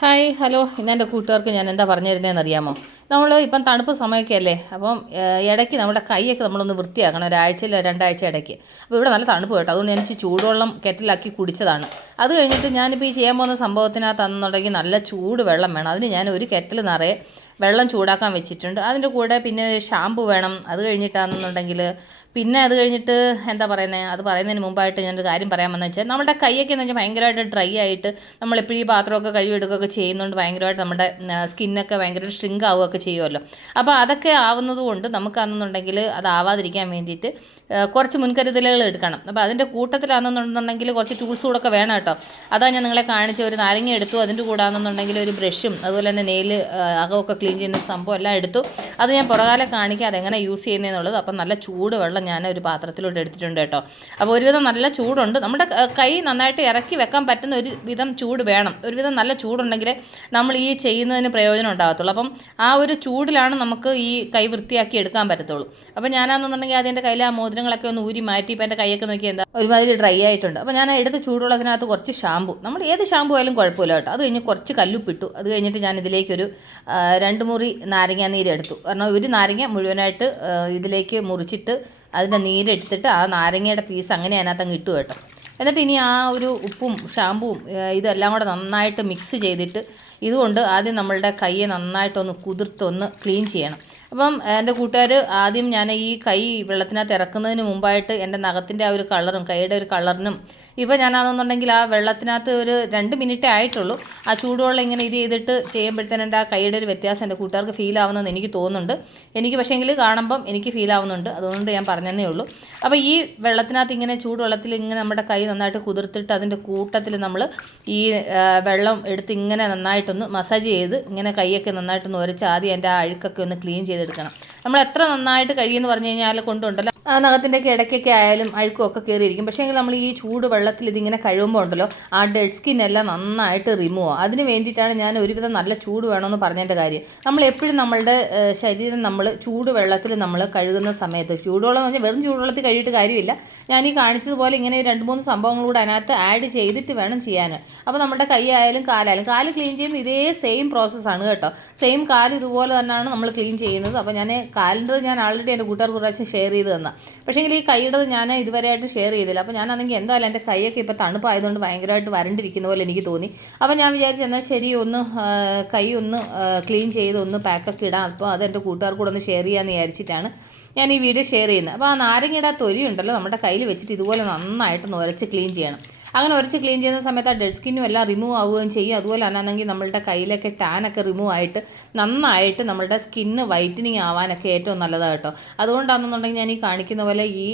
Hi hello ഇന്നെൻ്റെ കൂട്ടുകാർക്ക് ഞാൻ എന്താ പറഞ്ഞു തരുന്നതെന്ന് അറിയാമോ? നമ്മൾ ഇപ്പം തണുപ്പ് സമയമൊക്കെ അല്ലേ, അപ്പം ഇടയ്ക്ക് നമ്മുടെ കൈയൊക്കെ നമ്മളൊന്ന് വൃത്തിയാക്കണം, ഒരാഴ്ചയിൽ രണ്ടാഴ്ച ഇടയ്ക്ക്. അപ്പോൾ ഇവിടെ നല്ല തണുപ്പ് കേട്ടോ, അതുകൊണ്ട് ഞാൻ ചൂടുവെള്ളം കെറ്റിലാക്കി കുടിച്ചതാണ്. അത് കഴിഞ്ഞിട്ട് ഞാനിപ്പോൾ ഈ ചെയ്യാൻ പോകുന്ന സംഭവത്തിനകത്താണെന്നുണ്ടെങ്കിൽ നല്ല ചൂട് വെള്ളം വേണം. അതിന് ഞാൻ ഒരു കെറ്റിൽ നിറയെ വെള്ളം ചൂടാക്കാൻ വെച്ചിട്ടുണ്ട്. അതിൻ്റെ കൂടെ പിന്നെ ഷാമ്പു വേണം. അത് കഴിഞ്ഞിട്ടാണെന്നുണ്ടെങ്കിൽ പിന്നെ അത് കഴിഞ്ഞിട്ട് എന്താ പറയുന്നത്, അത് പറയുന്നതിന് മുമ്പായിട്ട് ഞാനൊരു കാര്യം പറയാൻ വന്നത് വെച്ചാൽ, നമ്മുടെ കൈയൊക്കെ എന്ന് വെച്ചാൽ ഭയങ്കരമായിട്ട് ഡ്രൈ ആയിട്ട് നമ്മളെപ്പോഴും ഈ പാത്രമൊക്കെ കഴുകിയെടുക്കുകയൊക്കെ ചെയ്യുന്നതുകൊണ്ട് ഭയങ്കരമായിട്ട് നമ്മുടെ സ്കിന്നൊക്കെ ഭയങ്കര ഷ്രിങ്ക് ആവുകയൊക്കെ ചെയ്യുമല്ലോ. അപ്പോൾ അതൊക്കെ ആവുന്നത് കൊണ്ട് നമുക്കാണെന്നുണ്ടെങ്കിൽ അതാവാതിരിക്കാൻ വേണ്ടിയിട്ട് കുറച്ച് മുൻകരുതലുകൾ എടുക്കണം. അപ്പോൾ അതിൻ്റെ കൂട്ടത്തിലാണെന്നുണ്ടെങ്കിൽ കുറച്ച് ടൂൾസ് കൂടെ വേണം കേട്ടോ. അതാണ് ഞാൻ നിങ്ങളെ കാണിച്ച ഒരു നാരങ്ങ എടുത്തു, അതിൻ്റെ കൂടെ ആണെന്നുണ്ടെങ്കിൽ ഒരു ബ്രഷും അതുപോലെ തന്നെ നെയിൽ അകമൊക്കെ ക്ലീൻ ചെയ്യുന്ന സംഭവം എല്ലാം എടുത്തു. അത് ഞാൻ പുറകാലെ കാണിക്കാം അതെങ്ങനെ യൂസ് ചെയ്യുന്നതെന്നുള്ളത്. അപ്പം നല്ല ചൂട് വെള്ളം ഞാൻ ഒരു പാത്രത്തിലോട്ട് എടുത്തിട്ടുണ്ട് കേട്ടോ. അപ്പോൾ ഒരുവിധം നല്ല ചൂടുണ്ട്. നമ്മുടെ കൈ നന്നായിട്ട് ഇറക്കി വെക്കാൻ പറ്റുന്ന ഒരു വിധം ചൂട് വേണം. ഒരുവിധം നല്ല ചൂടുണ്ടെങ്കിൽ നമ്മൾ ഈ ചെയ്യുന്നതിന് പ്രയോജനം ഉണ്ടാകത്തുള്ളൂ. അപ്പം ആ ഒരു ചൂടിലാണ് നമുക്ക് ഈ കൈ വൃത്തിയാക്കി എടുക്കാൻ പറ്റത്തുള്ളൂ. അപ്പോൾ ഞാനാണെന്നുണ്ടെങ്കിൽ അതിൻ്റെ കയ്യിൽ ആ മോതിരങ്ങളൊക്കെ ഒന്ന് ഊരി മാറ്റി. ഇപ്പോൾ എൻ്റെ കൈയൊക്കെ നോക്കി എന്താ ഒരുമാതിരി ഡ്രൈ ആയിട്ടുണ്ട്. അപ്പോൾ ഞാൻ എടുത്ത് ചൂടുള്ളതിനകത്ത് കുറച്ച് ഷാമ്പു, നമ്മൾ ഏത് ഷാമ്പു ആയാലും കുഴപ്പമില്ല കേട്ടോ. അത് കഴിഞ്ഞ് കുറച്ച് കല്ലുപ്പിട്ടു. അത് കഴിഞ്ഞിട്ട് ഞാൻ ഇതിലേക്കൊരു 2 മുറി നാരങ്ങ നീരെടുത്തു. കാരണം ഒരു നാരങ്ങ മുഴുവനായിട്ട് ഇതിലേക്ക് മുറിച്ചിട്ട് അതിൻ്റെ നീരെടുത്തിട്ട് ആ നാരങ്ങയുടെ പീസ് അങ്ങനെ അതിനകത്ത് അങ്ങ് ഇട്ടു കേട്ടോ. എന്നിട്ട് ഇനി ആ ഒരു ഉപ്പും ഷാമ്പുവും ഇതെല്ലാം കൂടെ നന്നായിട്ട് മിക്സ് ചെയ്തിട്ട് ഇതുകൊണ്ട് ആദ്യം നമ്മളുടെ കൈയെ നന്നായിട്ടൊന്ന് കുതിർത്തൊന്ന് ക്ലീൻ ചെയ്യണം. അപ്പം എൻ്റെ കൂട്ടുകാർ ആദ്യം ഞാൻ ഈ കൈ വെള്ളത്തിനകത്ത് ഇറക്കുന്നതിന് മുമ്പായിട്ട് എൻ്റെ നഖത്തിൻ്റെ ആ ഒരു കളറും കൈയുടെ ഒരു കളറിനും ഇപ്പോൾ ഞാനാണെന്നുണ്ടെങ്കിൽ ആ വെള്ളത്തിനകത്ത് ഒരു 2 മിനിറ്റേ ആയിട്ടുള്ളൂ. ആ ചൂടുവെള്ളം ഇങ്ങനെ ഇത് ചെയ്തിട്ട് ചെയ്യുമ്പോഴത്തേനും എൻ്റെ ആ കൈയുടെ ഒരു വ്യത്യാസം എൻ്റെ കൂട്ടുകാർക്ക് ഫീൽ ആവുന്നതെന്ന് എനിക്ക് തോന്നുന്നുണ്ട്. എനിക്ക് പക്ഷേങ്കിൽ കാണുമ്പം എനിക്ക് ഫീൽ ആവുന്നുണ്ട്, അതുകൊണ്ട് ഞാൻ പറഞ്ഞതേ ഉള്ളൂ. അപ്പോൾ ഈ വെള്ളത്തിനകത്ത് ഇങ്ങനെ ചൂടുവെള്ളത്തിൽ ഇങ്ങനെ നമ്മുടെ കൈ നന്നായിട്ട് കുതിർത്തിട്ട് അതിൻ്റെ കൂട്ടത്തിൽ നമ്മൾ ഈ വെള്ളം എടുത്ത് ഇങ്ങനെ നന്നായിട്ടൊന്ന് മസാജ് ചെയ്ത് ഇങ്ങനെ കൈയൊക്കെ നന്നായിട്ടൊന്ന് ഉരച്ച് ആദ്യം എൻ്റെ ആ അഴുക്കൊക്കെ ഒന്ന് ക്ലീൻ ചെയ്തെടുക്കണം. നമ്മൾ എത്ര നന്നായിട്ട് കഴിയുമെന്ന് പറഞ്ഞു കഴിഞ്ഞാൽ കൊണ്ടുണ്ടല്ലോ ആ നഖത്തിൻ്റെയൊക്കെ ഇടയ്ക്കൊക്കെ ആയാലും അഴുക്കുമൊക്കെ കയറിയിരിക്കും. പക്ഷേങ്കിൽ നമ്മൾ ഈ ചൂട് വെള്ളത്തിൽ ഇതിങ്ങനെ കഴിയുമ്പോൾ ഉണ്ടല്ലോ ആ ഡെഡ് സ്കിൻ എല്ലാം നന്നായിട്ട് റിമൂവ് ആവും. അതിന് വേണ്ടിയിട്ടാണ് ഞാൻ ഒരുവിധം നല്ല ചൂട് വേണമെന്ന് പറഞ്ഞതിൻ്റെ കാര്യം. നമ്മൾ എപ്പോഴും നമ്മളുടെ ശരീരം നമ്മൾ ചൂട് വെള്ളത്തിൽ നമ്മൾ കഴുകുന്ന സമയത്ത്, ചൂടുവെള്ളം എന്ന് പറഞ്ഞാൽ വെറും ചൂടുവെള്ളത്തിൽ കഴുകിയിട്ട് കാര്യമില്ല, ഞാൻ ഈ കാണിച്ചതുപോലെ ഇങ്ങനെ 2-3 സംഭവങ്ങൾ കൂടെ അതിനകത്ത് ആഡ് ചെയ്തിട്ട് വേണം ചെയ്യാൻ. അപ്പോൾ നമ്മുടെ കൈ ആയാലും കാലായാലും, കാല് ക്ലീൻ ചെയ്യുന്ന ഇതേ സെയിം പ്രോസസ്സാണ് കേട്ടോ. സെയിം കാല് ഇതുപോലെ തന്നെയാണ് നമ്മൾ ക്ലീൻ ചെയ്യുന്നത്. അപ്പോൾ ഞാൻ കാലിൻ്റെത് ഞാൻ ആൾറെഡി എൻ്റെ കൂട്ടുകാർക്ക് പ്രാവശ്യം ഷെയർ ചെയ്ത് തന്ന, പക്ഷേങ്കിൽ ഈ കൈയുടേത് ഞാൻ ഇതുവരെയായിട്ട് ഷെയർ ചെയ്തില്ല. അപ്പോൾ ഞാനാണെങ്കിൽ എന്തായാലും എൻ്റെ കൈയൊക്കെ ഇപ്പോൾ തണുപ്പായതുകൊണ്ട് ഭയങ്കരമായിട്ട് വരണ്ടിരിക്കുന്ന പോലെ എനിക്ക് തോന്നി. അപ്പോൾ ഞാൻ വിചാരിച്ചു എന്നാൽ ശരി ഒന്ന് കൈ ഒന്ന് ക്ലീൻ ചെയ്ത് ഒന്ന് പാക്കൊക്കെ ഇടാം. അപ്പോൾ അതെൻ്റെ കൂട്ടുകാർക്ക് കൂടെ ഒന്ന് ഷെയർ ചെയ്യാമെന്ന് വിചാരിച്ചിട്ടാണ് ഞാൻ ഈ വീഡിയോ ഷെയർ ചെയ്യുന്നത്. അപ്പോൾ ആ നാരങ്ങയുടെ തൊലി ഉണ്ടല്ലോ നമ്മുടെ കയ്യിൽ വെച്ചിട്ട് ഇതുപോലെ നന്നായിട്ട് ഉരച്ച് ക്ലീൻ ചെയ്യണം. അങ്ങനെ ഉരച്ച് ക്ലീൻ ചെയ്യുന്ന സമയത്ത് ആ ഡെഡ് സ്കിന്നും എല്ലാം റിമൂവ് ആവുകയും ചെയ്യും. അതുപോലെ അല്ലാന്നെങ്കിൽ നമ്മളുടെ കയ്യിലൊക്കെ ടാനൊക്കെ റിമൂവ് ആയിട്ട് നന്നായിട്ട് നമ്മളുടെ സ്കിന്ന് വൈറ്റനിങ് ആവാനൊക്കെ ഏറ്റവും നല്ലതാണ് കേട്ടോ. അതുകൊണ്ടാണെന്നുണ്ടെങ്കിൽ ഞാൻ ഈ കാണിക്കുന്ന പോലെ ഈ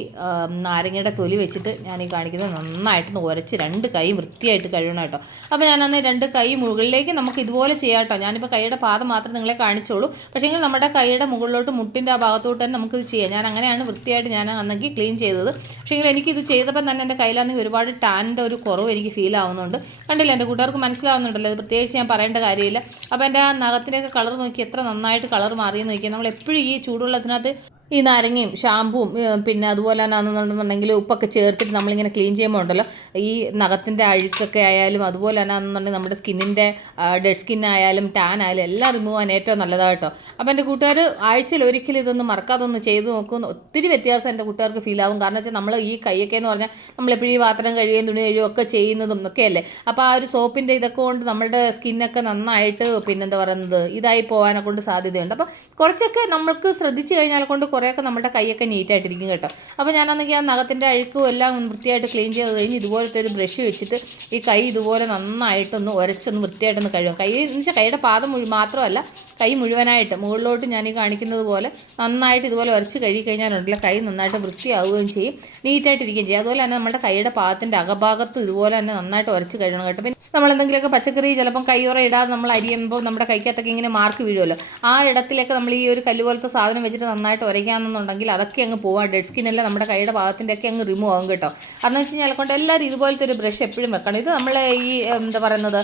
നാരങ്ങയുടെ തൊലി വെച്ചിട്ട് ഞാൻ ഈ കാണിക്കുന്നത് നന്നായിട്ട് ഉരച്ച് 2 കൈ വൃത്തിയായിട്ട് കഴുകണം കേട്ടോ. അപ്പോൾ ഞാനന്ന് 2 കൈ മുകളിലേക്ക് നമുക്ക് ഇതുപോലെ ചെയ്യാം കേട്ടോ. ഞാനിപ്പോൾ കൈയുടെ പാദം മാത്രം നിങ്ങളെ കാണിച്ചോളൂ. പക്ഷേങ്കിൽ നമ്മുടെ കൈയുടെ മുകളിലോട്ട് മുട്ടിൻ്റെ ആ ഭാഗത്തോട്ട് തന്നെ നമുക്കിത് ചെയ്യാം. ഞാൻ അങ്ങനെയാണ് വൃത്തിയായിട്ട് ഞാൻ അന്നെങ്കിൽ ക്ലീൻ ചെയ്തത്. പക്ഷേങ്കിൽ എനിക്കിത് ചെയ്തപ്പോൾ തന്നെ എൻ്റെ കയ്യിലാണെങ്കിൽ ഒരുപാട് ടാനിൻ്റെ ഒരു കുറവ് എനിക്ക് ഫീൽ ആവുന്നുണ്ട്. കണ്ടില്ല, എൻ്റെ കൂട്ടുകാർക്ക് മനസ്സിലാവുന്നുണ്ടല്ലോ, ഇത് പ്രത്യേകിച്ച് ഞാൻ പറയേണ്ട കാര്യമില്ല. അപ്പോൾ എൻ്റെ ആ നഖത്തിൻ്റെയൊക്കെ കളർ നോക്കി എത്ര നന്നായിട്ട് കളർ മാറിയെന്ന് നോക്കിയാൽ. നമ്മൾ എപ്പോഴും ഈ ചൂടുവെള്ളത്തിനകത്ത് ഈ നാരങ്ങയും ഷാമ്പുവും പിന്നെ അതുപോലെ തന്നെ ആണെന്നുണ്ടെന്നുണ്ടെങ്കിൽ ഉപ്പൊക്കെ ചേർത്തിട്ട് നമ്മളിങ്ങനെ ക്ലീൻ ചെയ്യുമ്പോൾ ഉണ്ടല്ലോ ഈ നഖത്തിൻ്റെ അഴുക്കൊക്കെ ആയാലും അതുപോലെ തന്നെ ആണെന്നുണ്ടെങ്കിൽ നമ്മുടെ സ്കിന്നിൻ്റെ ഡെഡ് സ്കിന്നായാലും ടാൻ ആയാലും എല്ലാം റിമൂവ് ചെയ്യാൻ ഏറ്റവും നല്ലതാണ് കേട്ടോ. അപ്പോൾ എൻ്റെ കൂട്ടുകാർ ആഴ്ചയിൽ ഒരിക്കലും ഇതൊന്ന് മറക്കാതെ ഒന്ന് ചെയ്ത് നോക്കും. ഒത്തിരി വ്യത്യാസം എൻ്റെ കൂട്ടുകാർക്ക് ഫീൽ ആവും. കാരണം വെച്ചാൽ നമ്മൾ ഈ കൈയൊക്കെ എന്ന് പറഞ്ഞാൽ നമ്മളെപ്പോഴും ഈ പാത്രം കഴിയുകയും തുണി കഴിയുകയും ഒക്കെ ചെയ്യുന്നതും ഒക്കെ അല്ലേ. അപ്പോൾ ആ ഒരു സോപ്പിൻ്റെ ഇതൊക്കെ കൊണ്ട് നമ്മുടെ സ്കിന്നൊക്കെ നന്നായിട്ട് പിന്നെന്താ പറയുന്നത് ഇതായി പോകാനെ കൊണ്ട് സാധ്യതയുണ്ട്. അപ്പോൾ കുറച്ചൊക്കെ നമ്മൾക്ക് ശ്രദ്ധിച്ചു കഴിഞ്ഞാൽ കൊണ്ട് കുറേയൊക്കെ നമ്മുടെ കൈയൊക്കെ നീറ്റായിട്ടിരിക്കും കേട്ടോ. അപ്പോൾ ഞാനാണെങ്കിൽ ആ നഖത്തിൻ്റെ അഴുക്കും എല്ലാം വൃത്തിയായിട്ട് ക്ലീൻ ചെയ്ത് കഴിഞ്ഞ് ഇതുപോലത്തെ ഒരു ബ്രഷ് വെച്ചിട്ട് ഈ കൈ ഇതുപോലെ നന്നായിട്ടൊന്ന് ഉരച്ചൊന്ന് വൃത്തിയായിട്ടൊന്ന് കഴുകും. കൈ എന്ന് വെച്ചാൽ കൈയുടെ പാദം മാത്രമല്ല കൈ മുഴുവനായിട്ട് മുകളിലോട്ട് ഞാൻ ഈ കാണിക്കുന്നത് പോലെ നന്നായിട്ട് ഇതുപോലെ ഉരച്ച് കഴിഞ്ഞാലുണ്ടല്ലോ കൈ നന്നായിട്ട് വൃത്തിയാവുകയും ചെയ്യും, നീറ്റായിട്ടിരിക്കുകയും ചെയ്യും. അതുപോലെ തന്നെ നമ്മുടെ കൈയുടെ പാദത്തിൻ്റെ അകഭാഗത്തും ഇതുപോലെ തന്നെ നന്നായിട്ട് ഉരച്ച് കഴുകണം കേട്ടോ. പിന്നെ നമ്മളെന്തെങ്കിലുമൊക്കെ പച്ചക്കറി ചിലപ്പം കൈയോറ ഇടാതെ നമ്മൾ അരിയുമ്പോൾ നമ്മുടെ കൈക്കകത്തൊക്കെ ഇങ്ങനെ മാർക്ക് വീഴുമല്ലോ, ആ ഇടത്തിലൊക്കെ നമ്മൾ ഈ ഒരു കല്ല് പോലത്തെ സാധനം വെച്ചിട്ട് നന്നായിട്ട് ഉരയ്ക്കാമെന്നുണ്ടെങ്കിൽ അതൊക്കെ അങ്ങ് പോകാം. ഡെഡ് സ്കിന്നെല്ലാം നമ്മുടെ കൈയുടെ ഭാഗത്തിൻ്റെ ഒക്കെ അങ്ങ് റിമൂവ് ആകും കേട്ടോ. കാരണം വെച്ച് കഴിഞ്ഞാൽ കൊണ്ട് എല്ലാവരും ഇതുപോലത്തെ ഒരു ബ്രഷ് എപ്പോഴും വെക്കണം. ഇത് നമ്മൾ ഈ എന്താ പറയുന്നത്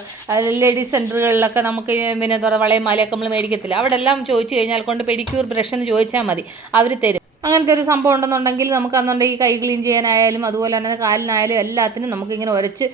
ലേഡീസ് സെൻറ്ററുകളിലൊക്കെ നമുക്ക് പിന്നെ എന്താ പറയുക വളയും മാലയൊക്കെ നമ്മൾ മേടിക്കത്തില്ല, അവിടെ എല്ലാം ചോദിച്ചു കഴിഞ്ഞാൽ കൊണ്ട് പെഡിക്യൂർ ബ്രഷ് എന്ന് ചോദിച്ചാൽ മതി, അവർ തരും. അങ്ങനത്തെ ഒരു സംഭവം ഉണ്ടെന്നുണ്ടെങ്കിൽ നമുക്കന്നുണ്ടെങ്കിൽ കൈ ക്ലീൻ ചെയ്യാനായാലും അതുപോലെ തന്നെ കാലിനായാലും എല്ലാത്തിനും നമുക്കിങ്ങനെ ഉരച്ച്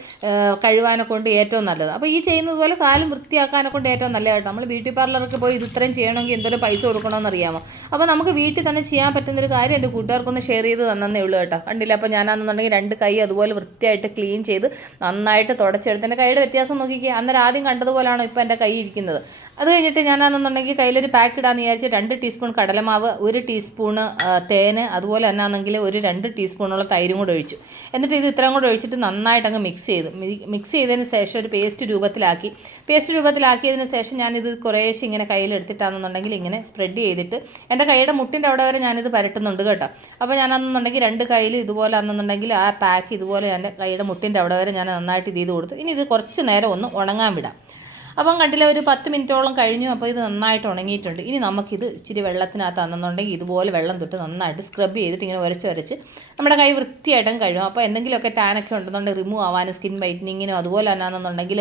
കഴുകാനെ കൊണ്ട് ഏറ്റവും നല്ലത്. അപ്പോൾ ഈ ചെയ്യുന്നത് പോലെ കാലും വൃത്തിയാക്കാനെ കൊണ്ട് ഏറ്റവും നല്ല കേട്ടോ. നമ്മൾ ബ്യൂട്ടി പാർലറൊക്കെ പോയി ഇത് ഇത്രയും ചെയ്യണമെങ്കിൽ എന്തൊരു പൈസ കൊടുക്കണമെന്ന് അറിയാമോ? അപ്പോൾ നമുക്ക് വീട്ടിൽ തന്നെ ചെയ്യാൻ പറ്റുന്നൊരു കാര്യം എൻ്റെ കൂട്ടുകാർക്കൊന്ന് ഷെയർ ചെയ്ത് തന്നേ ഉള്ളൂ കേട്ടോ. കണ്ടില്ല, അപ്പോൾ ഞാനാണെന്നുണ്ടെങ്കിൽ 2 കൈ അതുപോലെ വൃത്തിയായിട്ട് ക്ലീൻ ചെയ്ത് നന്നായിട്ട് തുടച്ചെടുത്ത് എൻ്റെ കൈയുടെ വ്യത്യാസം നോക്കിക്കുക. അന്നേരം ആദ്യം കണ്ടതുപോലെയാണോ ഇപ്പോൾ എൻ്റെ കൈ ഇരിക്കുന്നത്. അത് കഴിഞ്ഞിട്ട് ഞാനാണെന്നുണ്ടെങ്കിൽ കയ്യിലൊരു പാക്ക് ഇടാന്ന് വിചാരിച്ച് 2 ടീസ്പൂൺ കടലമാവ്, 1 ടീസ്പൂണ് തേന്, അതുപോലെ തന്നെ ആണെങ്കിൽ ഒരു 2 ടീസ്പൂണോളം തൈരും കൂടെ ഒഴിച്ചു. എന്നിട്ട് ഇത് ഇത്രയും കൂടെ ഒഴിച്ചിട്ട് നന്നായിട്ട് അങ്ങ് മിക്സ് ചെയ്തതിന് ശേഷം ഒരു പേസ്റ്റ് രൂപത്തിലാക്കിയതിന് ശേഷം ഞാനിത് കുറേശ്ശെ ഇങ്ങനെ കയ്യിലെടുത്തിട്ടാണെന്നുണ്ടെങ്കിൽ ഇങ്ങനെ സ്പ്രെഡ് ചെയ്തിട്ട് എൻ്റെ കൈയുടെ മുട്ടിൻ്റെ അവിടെ വരെ ഞാനിത് പരട്ടുന്നുണ്ട് കേട്ടോ. അപ്പോൾ ഞാനാണെന്നുണ്ടെങ്കിൽ 2 കൈയിൽ ഇതുപോലെ ആണെന്നുണ്ടെങ്കിൽ ആ പാക്ക് ഇതുപോലെ എൻ്റെ കൈയുടെ മുട്ടിൻ്റെ അവിടെ വരെ ഞാൻ നന്നായിട്ട് ഇത് ചെയ്ത് കൊടുത്തു. ഇനി ഇത് കുറച്ച് നേരം ഒന്ന് ഉണങ്ങാൻ വിടാം. അപ്പം കണ്ടില്ല, ഒരു 10 മിനിറ്റോളം കഴിഞ്ഞു. അപ്പോൾ ഇത് നന്നായിട്ട് ഉണങ്ങിയിട്ടുണ്ട്. ഇനി നമുക്കിത് ഇച്ചിരി വെള്ളത്തിനകത്താണെന്നുണ്ടെങ്കിൽ ഇതുപോലെ വെള്ളം തൊട്ട് നന്നായിട്ട് സ്ക്രബ് ചെയ്തിട്ട് ഇങ്ങനെ ഉരച്ച് നമ്മുടെ കൈ വൃത്തിയായിട്ടും കഴിയും. അപ്പോൾ എന്തെങ്കിലുമൊക്കെ ടാനൊക്കെ ഉണ്ടെന്നുണ്ടെങ്കിൽ റിമൂവ് ആവാനും സ്കിൻ വൈറ്റനിങ്ങിനും അതുപോലെ തന്നെയാണെന്നുണ്ടെങ്കിൽ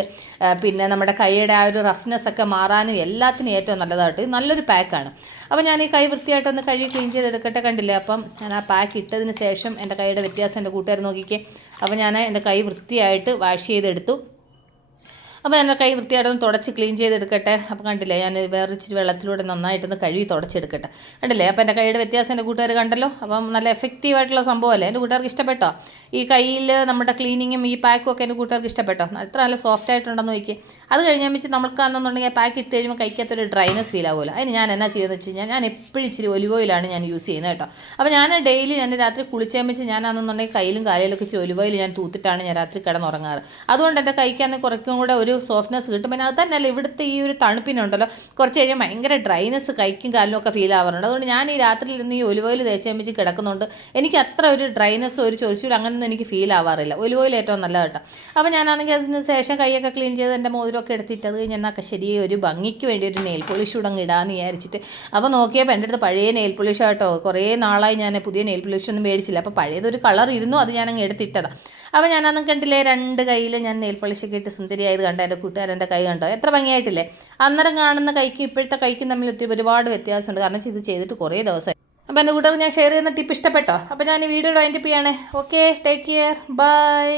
പിന്നെ നമ്മുടെ കൈയുടെ ആ ഒരു റഫ്നെസ് ഒക്കെ മാറാനും എല്ലാത്തിനും ഏറ്റവും നല്ലതായിട്ട് ഇത് നല്ലൊരു പാക്കാണ്. അപ്പോൾ ഞാൻ ഈ കൈ വൃത്തിയായിട്ടൊന്ന് കഴുകി ക്ലീൻ ചെയ്തെടുക്കട്ടെ. കണ്ടില്ലേ, അപ്പം ഞാൻ ആ പാക്ക് ഇട്ടതിന് ശേഷം എൻ്റെ കൈയുടെ വ്യത്യാസം എൻ്റെ കൂട്ടുകാർ നോക്കിക്കേ. അപ്പോൾ ഞാൻ എൻ്റെ കൈ വൃത്തിയായിട്ട് വാഷ് ചെയ്തെടുത്തു. അപ്പോൾ എൻ്റെ കൈ വൃത്തിയായിട്ടൊന്ന് തുടച്ച് ക്ലീൻ ചെയ്തെടുക്കട്ടെ. അപ്പോൾ കണ്ടില്ലേ, ഞാൻ വേറെ ഇച്ചിരി വെള്ളത്തിലൂടെ നന്നായിട്ടൊന്ന് കഴുകി തുടച്ചെടുക്കട്ടെ. കണ്ടില്ലേ, അപ്പോൾ എൻ്റെ കൈയുടെ വ്യത്യാസം എൻ്റെ കൂട്ടുകാർ കണ്ടല്ലോ. അപ്പം നല്ല എഫക്റ്റീവായിട്ടുള്ള സംഭവമല്ലേ. എൻ്റെ കൂട്ടുകാർക്ക് ഇഷ്ടപ്പെട്ടോ ഈ കയ്യിൽ നമ്മുടെ ക്ലീനിങ്ങും ഈ പാക്കും ഒക്കെ? എൻ്റെ കൂട്ടുകാർക്ക് ഇഷ്ടപ്പെട്ടോ? എത്ര നല്ല സോഫ്റ്റ് ആയിട്ടുണ്ടെന്ന് നോക്കി. അത് കഴിഞ്ഞാൽ വെച്ച് നമുക്കാണെന്നുണ്ടെങ്കിൽ പാക്ക് ഇട്ട് കഴിയുമ്പോൾ കൈക്കകത്തൊരു ഡ്രൈനസ് ഫീൽ ആവുമല്ലോ. അതിന് ഞാൻ എന്നാ ചെയ്യുന്നത് വെച്ച് കഴിഞ്ഞാൽ ഞാൻ എപ്പോഴും ഇച്ചിരി ഒലിവ് ഓയിലാണ് ഞാൻ യൂസ് ചെയ്യുന്നത് കേട്ടോ. അപ്പോൾ ഞാൻ ഡെയിലി ഞാൻ രാത്രി കുളിച്ചാൽ വെച്ച് ഞാനാണെന്നുണ്ടെങ്കിൽ കയ്യിലും കാലയിലൊക്കെ ഇച്ചിരി ഒലിവ് ഓയിൽ ഞാൻ തൂത്തിട്ടാണ് ഞാൻ രാത്രി കിടന്നുറങ്ങാറ്. അതുകൊണ്ട് എൻ്റെ കൈക്കാന്ന് കുറയ്ക്കും കൂടെ ഒരു സോഫ്റ്റ്നെസ് കിട്ടും. പിന്നെ അത് തന്നെയല്ല, ഇവിടുത്തെ ഈ ഒരു തണുപ്പിനുണ്ടല്ലോ കുറച്ച് കഴിഞ്ഞാൽ ഭയങ്കര ഡ്രൈനെസ് കൈക്കും കാലിലും ഒക്കെ ഫീൽ ആവാറുണ്ട്. അതുകൊണ്ട് ഞാൻ ഈ രാത്രിയിൽ നിന്ന് ഈ ഒലിവ് ഓയിൽ തേച്ച് കിടക്കുന്നുണ്ട്. എനിക്ക് അത്ര ഒരു ഡ്രൈനെസ് ഒരു ചൊറിച്ചിലും അങ്ങനെയൊന്നും എനിക്ക് ഫീൽ ആവാറില്ല. ഒലിവ് ഓയിൽ ഏറ്റവും നല്ല കേട്ടോ. അപ്പോൾ ഞാനാണെങ്കിൽ അതിന് ശേഷം കൈയൊക്കെ ക്ലീൻ ചെയ്ത് എൻ്റെ മോതിരമൊക്കെ എടുത്തിട്ട് അത് കഴിഞ്ഞ് എന്നൊക്കെ ശരി ഒരു ഭംഗിക്ക് വേണ്ടി ഒരു നെയിൽ പോളിഷ് കൂടെ ഇടാമെന്ന് വിചാരിച്ചിട്ട് അപ്പോൾ നോക്കിയപ്പോൾ എൻ്റെ അടുത്ത് പഴയ നെയിൽ പോളിഷ് കേട്ടോ. കുറേ നാളായി ഞാൻ പുതിയ നെയിൽ പോളിഷ് ഒന്നും മേടിച്ചില്ല. അപ്പോൾ പഴയതൊരു കളർ ഇരുന്നു, അത് ഞാനങ്ങ് എടുത്തിട്ടതാണ്. അപ്പോൾ ഞാനൊന്നും കണ്ടില്ലേ, 2 കൈയിൽ ഞാൻ നെയിൽ പോളിഷൊക്കെ ഇട്ട് സുന്ദരിയായത് കണ്ടോ. എൻ്റെ കൂട്ടുകാരൻ്റെ കൈ കണ്ടോ എത്ര ഭംഗിയായിട്ടില്ലേ. അന്നേരം കാണുന്ന കൈക്കും ഇപ്പോഴത്തെ കൈക്കും തമ്മിൽ ഒരുപാട് വ്യത്യാസമുണ്ട്. കാരണം ഇത് ചെയ്തിട്ട് കുറേ ദിവസമായി. അപ്പോൾ എൻ്റെ കൂട്ടുകാർ ഞാൻ ഷെയർ ചെയ്യുന്ന ടിപ്പ് ഇഷ്ടപ്പെട്ടോ? അപ്പോൾ ഞാൻ ഈ വീഡിയോ വൈൻഡപ്പ് ചെയ്യണേ. Okay, take care, by.